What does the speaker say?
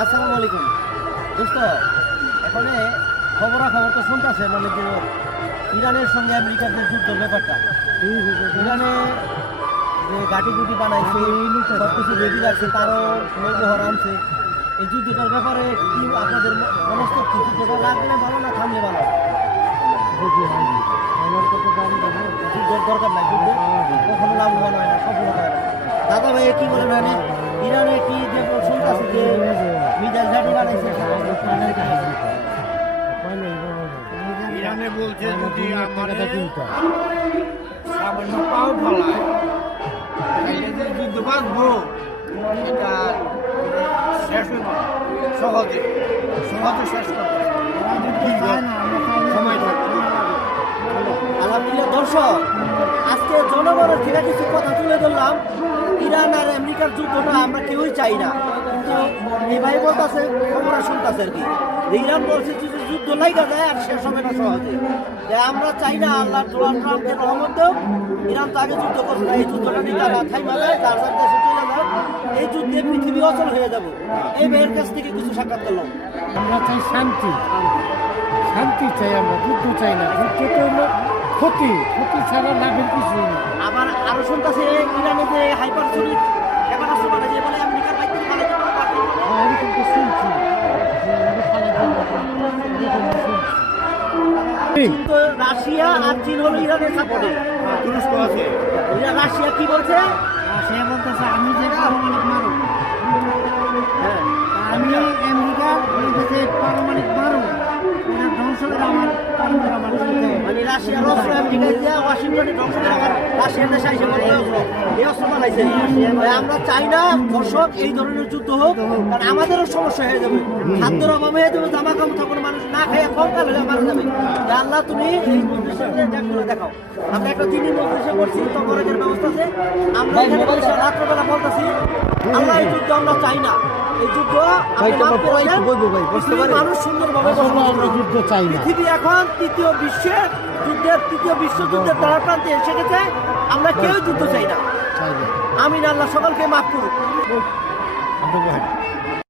আসসালামু আলাইকুম দোস্ত। এখানে খবরাখবর তো শুনতেছে মানে যে ইরানের সঙ্গে আমেরিকার যে যুদ্ধের ব্যাপারটা, ইরানে যে গাটি গুটি বানাইছে সব কিছু রেডি রাখছে, তারও নৌবহর আনছে। এই যুদ্ধটার ব্যাপারে কি আপনাদের মনস্তত্ব, যুদ্ধটা লাগলে ভালো না থামলে ভালো? যুদ্ধের দরকার নাই, যুদ্ধে কখনো লাভবান হয় না, সফল হয় না। দাদা ভাই কি বলেন, মানে ইরানে কি যে শুনতেছে যে মিজাইল ঘাটি বানাইছে? ইরানে বলছে যদি আমাদের সামান্য পাও ফলায় তাহলে যে যুদ্ধ বাঁচবো এটা শেষ হইব সহজে সহজে শেষ করতে সময় থাকবে। আলহামদুলিল্লাহ দর্শক, আজকে জনগণের থেকে কিছু কথা তুলে ধরলাম। ইরান আর আমেরিকার যুদ্ধটা আমরা কেউই চাই না, কিন্তু এই ভাই বলতেছে, খবর শুনতেছে আর কি, ইরান বলছে যে যুদ্ধ লাগা যায় আর শেষ হবে না সহজে। আমরা চাই না আল্লাহ ডোনাল্ড ট্রাম্পের রহমতেও ইরান তো আগে যুদ্ধ করছে না, এই যুদ্ধটা নিয়ে তারা থাইমা যায়, তার দেশে চলে যায়, এই যুদ্ধে পৃথিবী অচল হয়ে যাবে। এই ভাইয়ের কাছ থেকে কিছু সাক্ষাৎ করলাম। আমরা চাই শান্তি, শান্তি চাই, আমরা যুদ্ধ চাই না। যুদ্ধ তো হলো ক্ষতি, ক্ষতি ছাড়া লাভের কিছু নেই। আবার আরো শুনতেছে ইরানে যে হাইপারসোনিক ক্ষেপণাস্ত্র বানাইছে বলে আমেরিকার বাইরে বানাইতে পারবে। এরকম তো শুনছি যে ওরা পালাতে শুনছি। কিন্তু রাশিয়া আর চীন হলো ইরানের সাপোর্টে। তুরস্ক আছে, রাশিয়া কি বলছে? সে বলতেছে আমি যে পারমাণবিক মারো, হ্যাঁ, আমি আমেরিকা বলতেছে পারমাণবিক মারো, এটা ধ্বংস করে আমার পারমাণবিক আমার চলতে হবে। মানে রাশিয়ার অস্ত্র আমেরিকায় দিয়ে ওয়াশিংটনে ধ্বংস করে আবার রাশিয়ার দেশে এসে বলে এই অস্ত্র বানাইছে। আমরা চাই না দর্শক এই ধরনের যুদ্ধ হোক, কারণ আমাদেরও সমস্যা হয়ে যাবে, খাদ্যের অভাব হয়ে যাবে, জামা কাপড় থাকবে, মানুষ না খেয়ে কঙ্কাল হয়ে মারা যাবে। আল্লাহ তুমি এই মজলিসে দেখাও। আমরা একটা দিনই মজলিসে করছি, তবরকের ব্যবস্থা আছে। আমরা এখানে বসে রাত্রবেলা বলতেছি আল্লাহ এই যুদ্ধ আমরা চাই না, এই যুদ্ধ আপনি মাফ করে দেন। পৃথিবীর মানুষ সুন্দরভাবে বসবাস আমরা করবে। যুদ্ধ চাই না। পৃথিবী এখন তৃতীয় বিশ্বযুদ্ধের দ্বারা প্রান্তে এসে গেছে, আমরা কেউ যুদ্ধ চাই না। চাই না। আমিন, আল্লাহ সকলকে মাফ করুন। আব্দুল ওয়াহিদ।